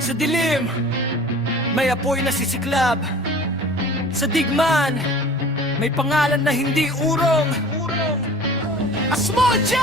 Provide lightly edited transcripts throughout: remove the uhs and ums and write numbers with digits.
Sa dilim, may apoy na sisiklab. Sa digman, may pangalan na hindi urong. Asmodyan!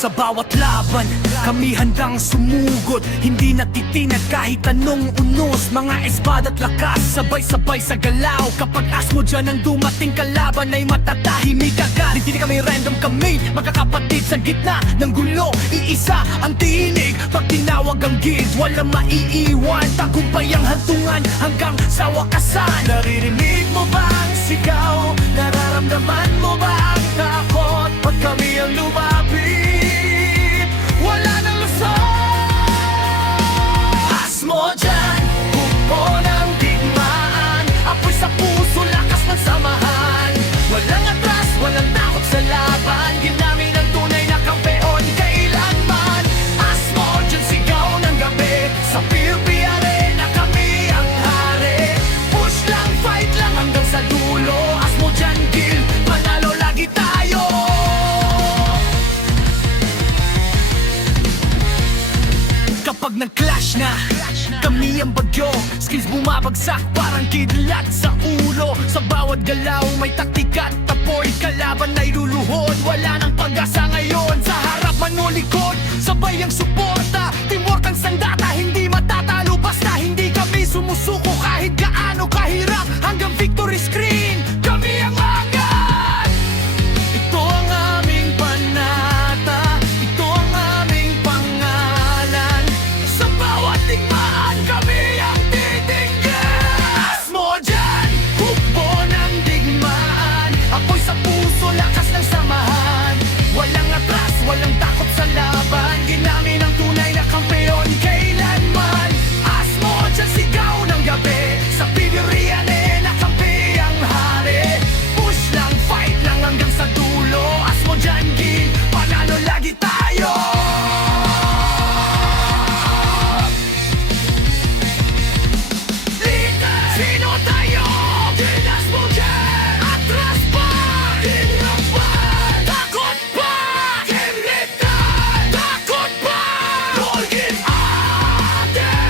Sa bawat laban, kami handang sumugod. Hindi natitinag kahit anong unos. Mga espada't lakas, sabay-sabay sa galaw. Kapag asmo dyan ang dumating kalaban ay matatahimik agad. Hindi kami random, kami magkakapatid sa gitna ng gulo. Iisa ang tinig, pag tinawag ang guild, walang maiiwan. Tagumpay ang hantungan hanggang sa wakasan. Naririnig mo ba ang sigaw? Nararamdaman mo ba ang takot? Pag kami ang lumapit, wala nang lusot. Asmodyan, hukbo ng digmaan. Apoy sa puso, lakas ng samahan. Walang atras, walang takot sa laban. Ginamit ang tunay na kampeon kailanman. Asmodyan, sigaw ng gabi. Sa PUP Arena kami ang hari. Push lang, fight lang hanggang sa dulo. Asmodyan Guild, panalo lagi tayo. Kapag nag-clash na, kami ang bagyo. Skills bumabagsak parang kidlat sa ulo. Sa bawat galaw may taktika at tapoy. Kalaban ay luluhod, wala nang pag-asa ngayon. Sa harap manulikod, sabay ang suporta. Teamwork ang sandata, hindi matatalo basta hindi kami sumusuko. Kahit gaano kahirap, hanggang victory screen kami ang angat. Ito ang aming panata, ito ang aming pangalan. Sa bawat digmaan kami ang titigil. Asmodyan, hukbo ng digmaan. Apoy sa puso, lakas ng samahan. Walang atras, walang takot sa laban. Ginamit ang tunay na kampeon kailanman. Asmodyan, sigaw ng gabi. Sa PUP Arena kampi ang hari. Push lang, fight lang hanggang sa dulo. Asmodyan Guild, panalo lagi tayo. Sino tayo? Ginas mo dyan! Atras pa! Hirapan! Takot pa! Kiritan! Takot pa! Gorgin atin!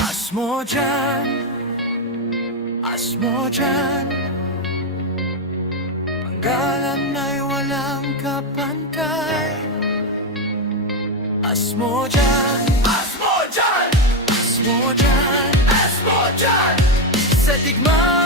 Asmodyan, Asmodyan, panggalan ay walang kapantay. Asmodyan, Asmodyan, Asmodyan, Asmodyan, sa digmaan.